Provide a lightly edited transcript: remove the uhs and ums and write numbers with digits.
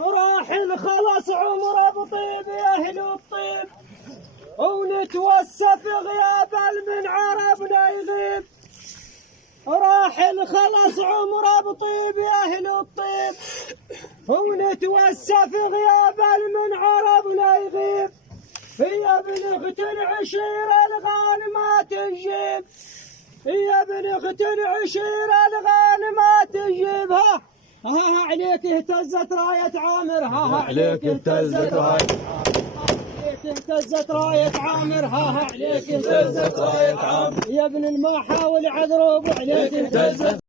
راحل خلص عمره بطيب يا اهل الطيب، ونتوسف غياب من عربنا يغيب. راحل خلص عمره بطيب يا اهل الطيب، ونتوسف غياب من عربنا يغيب. يا ابن اخت العشيره الغالي ما تجيب، يا ابن اخت العشيره الغالي ما تجيبها. ها عليك اهتزت راية عامر، ها عليك اهتزت راية اهتزت راية عامر، ها عليك اهتزت راية عامر. يا ابن الما حاول عذروب عليك اهتزت